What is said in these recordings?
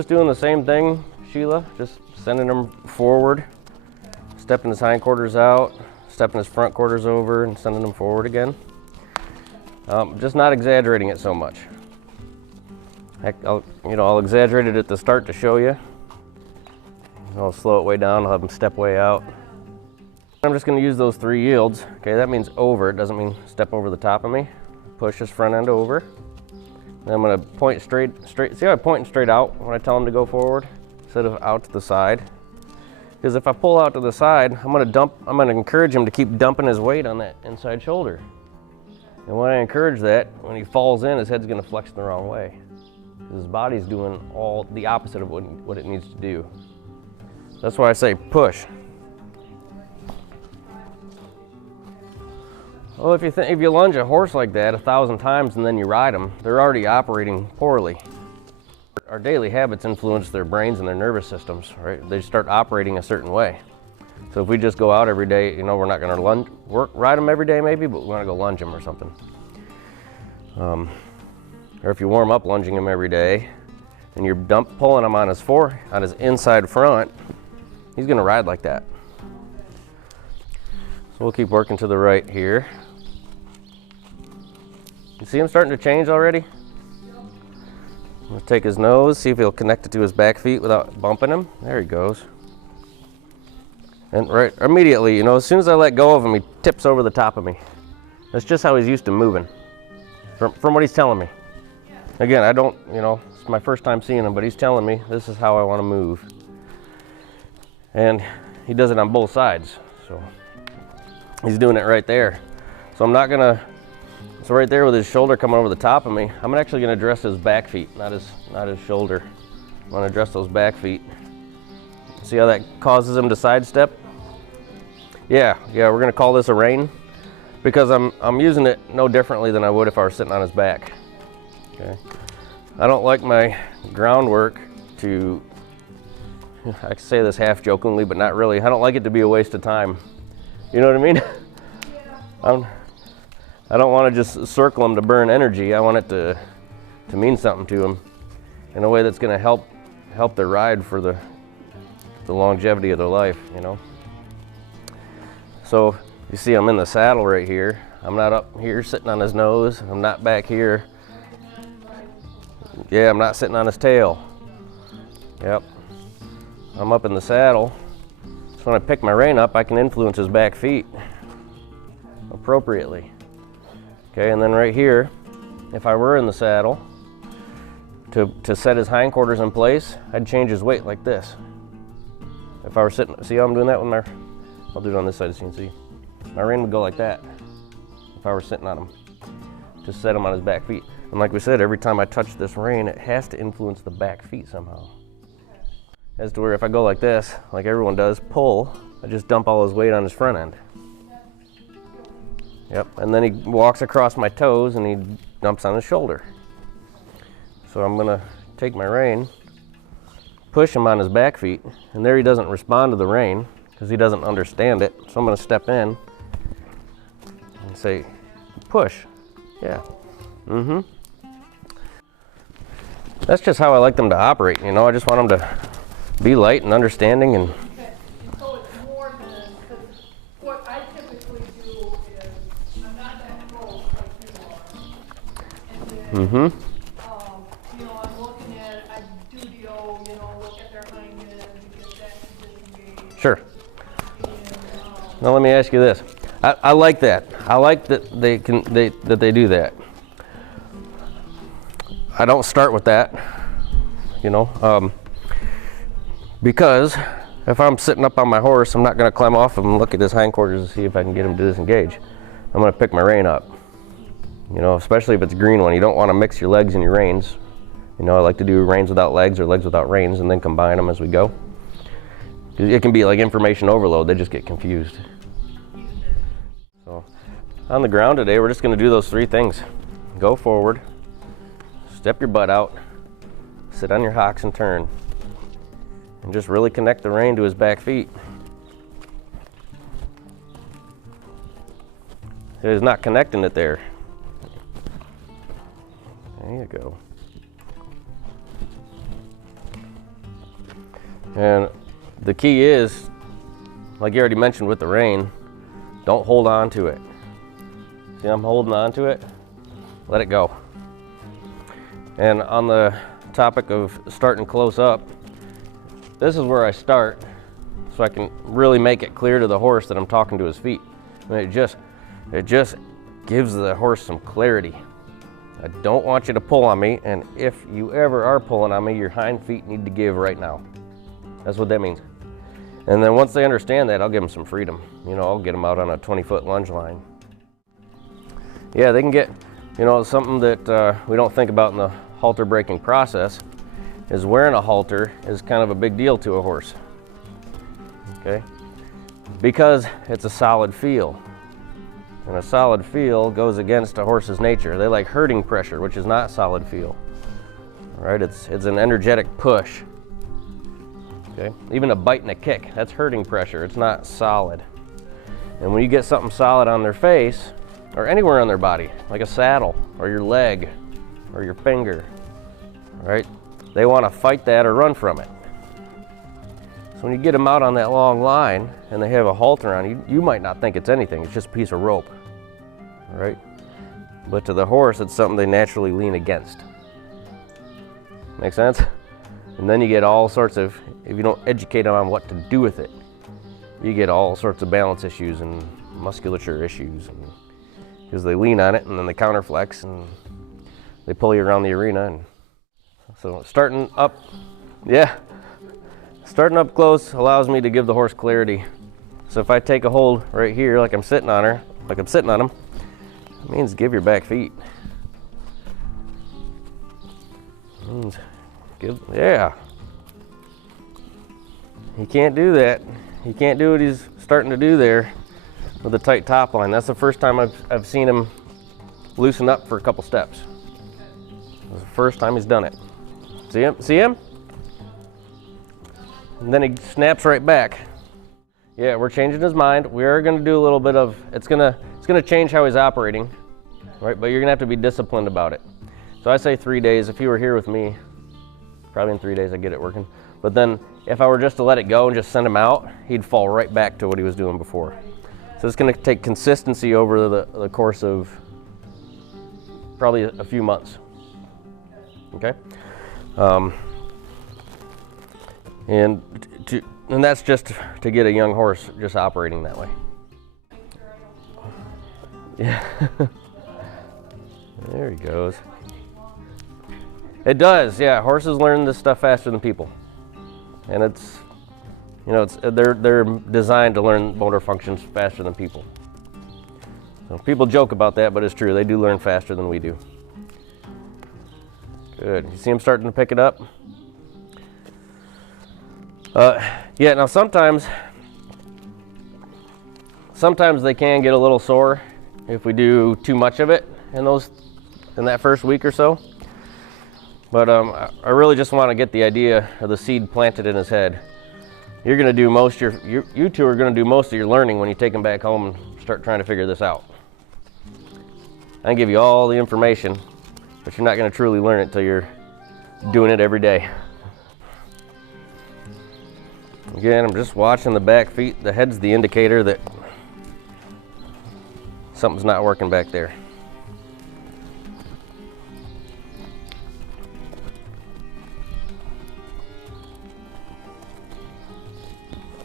just doing the same thing, Sheila, just sending him forward, stepping his hindquarters out, stepping his front quarters over and sending him forward again. Just not exaggerating it so much. Heck, I'll exaggerate it at the start to show you. I'll slow it way down, I'll have him step way out. I'm just gonna use those 3 yields. Okay, that means over, it doesn't mean step over the top of me. Push his front end over. Then I'm gonna point straight, see how I'm pointing straight out when I tell him to go forward, instead of out to the side? Because if I pull out to the side, I'm gonna encourage him to keep dumping his weight on that inside shoulder. And when I encourage that, when he falls in, his head's gonna flex the wrong way. His body's doing all the opposite of what it needs to do. That's why I say push. Well, if you lunge a horse like that 1,000 times and then you ride them, they're already operating poorly. Our daily habits influence their brains and their nervous systems, right? They start operating a certain way. So if we just go out every day, we're not going to ride them every day maybe, but we want to go lunge them or something. Or if you warm up lunging him every day and you're pulling him on his inside front, he's going to ride like that. So we'll keep working to the right here. You see him starting to change already? We'll take his nose, see if he'll connect it to his back feet without bumping him. There he goes. And right immediately, as soon as I let go of him, he tips over the top of me. That's just how he's used to moving, from what he's telling me. Again, I don't, it's my first time seeing him, but he's telling me this is how I want to move. And he does it on both sides, so he's doing it right there. So I'm not gonna, so right there with his shoulder coming over the top of me, I'm actually gonna address his back feet, not his shoulder. I'm gonna address those back feet. See how that causes him to sidestep? Yeah, we're gonna call this a rein because I'm using it no differently than I would if I were sitting on his back. Okay. I don't like my groundwork to, I say this half jokingly, but not really. I don't like it to be a waste of time. You know what I mean? Yeah. I don't want to just circle him to burn energy. I want it to mean something to him in a way that's going to help their ride for the longevity of their life, So you see I'm in the saddle right here. I'm not up here sitting on his nose. I'm not back here. Yeah, I'm not sitting on his tail. Yep. I'm up in the saddle. So when I pick my rein up, I can influence his back feet appropriately. Okay, and then right here, if I were in the saddle, to set his hindquarters in place, I'd change his weight like this. If I were sitting, see how I'm doing that with my, I'll do it on this side so you can see. My rein would go like that if I were sitting on him, to set him on his back feet. And like we said, every time I touch this rein, it has to influence the back feet somehow. As to where if I go like this, like everyone does, pull, I just dump all his weight on his front end. Yep, and then he walks across my toes and he dumps on his shoulder. So I'm gonna take my rein, push him on his back feet, and there he doesn't respond to the rein because he doesn't understand it. So I'm gonna step in and say, push, yeah, That's just how I like them to operate, I just want them to be light and understanding and. Okay. So it's more than, because what I typically do is, I'm not that close like you are. And then, I'm looking at, I do the look at their hind end, get that disengaged. Sure. And, Now let me ask you this. I like that. I like that they do that. I don't start with that, because if I'm sitting up on my horse, I'm not going to climb off him and look at his hindquarters to see if I can get him to disengage. I'm going to pick my rein up, especially if it's a green one. You don't want to mix your legs and your reins. I like to do reins without legs or legs without reins and then combine them as we go. It can be like information overload. They just get confused. So on the ground today, we're just going to do those 3 things. Go forward, step your butt out, sit on your hocks and turn. And just really connect the rein to his back feet. He's not connecting it there. There you go. And the key is, like you already mentioned with the rein, don't hold on to it. See, I'm holding on to it, let it go. And on the topic of starting close up, this is where I start so I can really make it clear to the horse that I'm talking to his feet. And it just gives the horse some clarity. I don't want you to pull on me, and if you ever are pulling on me, your hind feet need to give right now. That's what that means. And then once they understand that, I'll give them some freedom. You know, I'll get them out on a 20-foot lunge line. Yeah, they can get, you know, something that we don't think about in the halter breaking process is wearing a halter is kind of a big deal to a horse. Okay? Because it's a solid feel. And a solid feel goes against a horse's nature. They like herding pressure, which is not solid feel. All right, it's an energetic push. Okay, even a bite and a kick, that's herding pressure. It's not solid. And when you get something solid on their face, or anywhere on their body, like a saddle, or your leg, or your finger, right? They want to fight that or run from it. So when you get them out on that long line and they have a halter on, you might not think it's anything. It's just a piece of rope, right? But to the horse, it's something they naturally lean against. Make sense? And then you get all sorts of, if you don't educate them on what to do with it, you get all sorts of balance issues and musculature issues, because they lean on it and then they counterflex and they pull you around the arena. And so starting up, yeah. Starting up close allows me to give the horse clarity. So if I take a hold right here, like I'm sitting on her, like I'm sitting on him, it means give your back feet. It means yeah. He can't do that. He can't do what he's starting to do there with a tight top line. That's the first time I've seen him loosen up for a couple steps. It's the first time he's done it. See him? See him? And then he snaps right back. Yeah, we're changing his mind. We are going to do a little bit of, it's going to change how he's operating, right? But you're going to have to be disciplined about it. So I say 3 days. If he were here with me, probably in 3 days I'd get it working. But then if I were just to let it go and just send him out, he'd fall right back to what he was doing before. So it's going to take consistency over the course of probably a few months. Okay? And that's just to get a young horse just operating that way. Yeah. There he goes. It does, yeah. Horses learn this stuff faster than people. And it's, you know, they're designed to learn motor functions faster than people. So people joke about that, but it's true. They do learn faster than we do. Good. You see him starting to pick it up? Yeah, now sometimes they can get a little sore if we do too much of it in that first week or so. But I really just want to get the idea of the seed planted in his head. You're going to do you two are going to do most of your learning when you take him back home and start trying to figure this out. I can give you all the information, but you're not going to truly learn it until you're doing it every day. Again, I'm just watching the back feet. The head's the indicator that something's not working back there.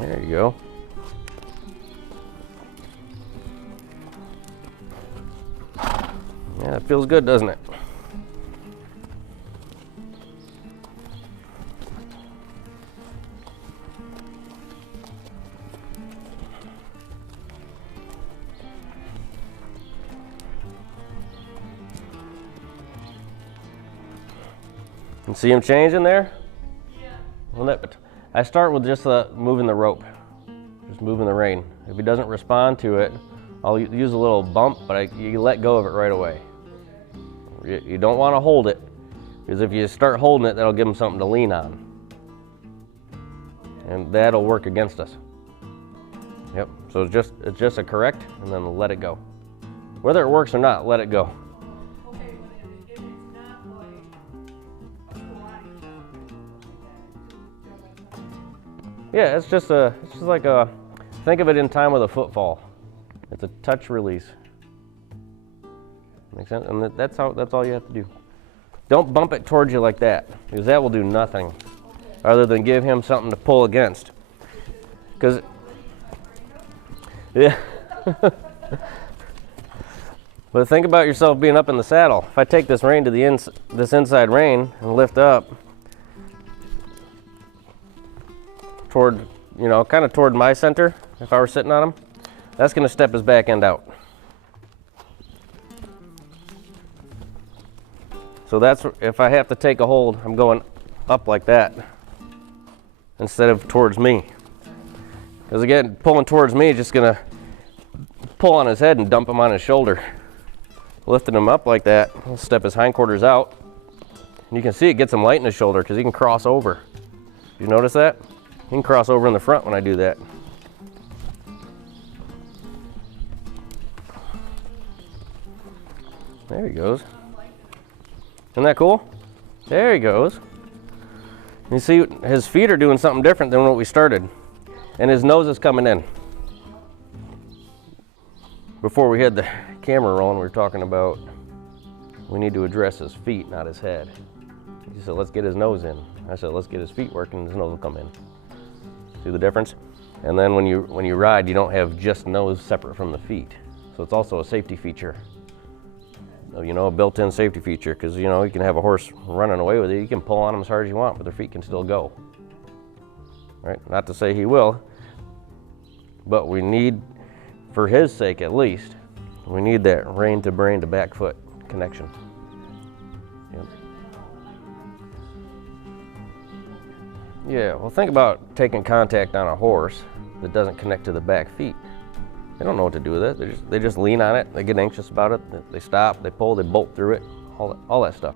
There you go. Yeah, it feels good, doesn't it? You see him changing there? Yeah. Well, I start with just moving the rope, just moving the rein. If he doesn't respond to it, I'll use a little bump, but you let go of it right away. You don't want to hold it, because if you start holding it, that'll give him something to lean on. And that'll work against us. Yep, so it's just a correct, and then let it go. Whether it works or not, let it go. Okay, but if it's not like a karate chop, Yeah, it's just like a, think of it in time with a footfall. It's a touch release. Make sense? And that's all you have to do. Don't bump it towards you like that, because that will do nothing other than give him something to pull against. Because, yeah. But think about yourself being up in the saddle. If I take this rein to this inside rein and lift up toward, you know, kind of toward my center, if I were sitting on him, that's going to step his back end out. So that's, if I have to take a hold, I'm going up like that instead of towards me. Because again, pulling towards me is just going to pull on his head and dump him on his shoulder. Lifting him up like that, he'll step his hindquarters out. And you can see it gets him light in his shoulder because he can cross over. You notice that? He can cross over in the front when I do that. There he goes. Isn't that cool? There he goes. You see, his feet are doing something different than what we started. And his nose is coming in. Before we had the camera rolling, we were talking about we need to address his feet, not his head. He said, let's get his nose in. I said, let's get his feet working, his nose will come in. See the difference? And then when you ride, you don't have just nose separate from the feet. So it's also a safety feature. So, you know, a built-in safety feature, because, you know, you can have a horse running away with it. You can pull on them as hard as you want, but their feet can still go. Right? Not to say he will, but we need, for his sake at least, we need that rein to brain to back foot connection. Yep. Yeah, well, think about taking contact on a horse that doesn't connect to the back feet. They don't know what to do with it. They just lean on it. They get anxious about it. They stop, they pull, they bolt through it, all that stuff.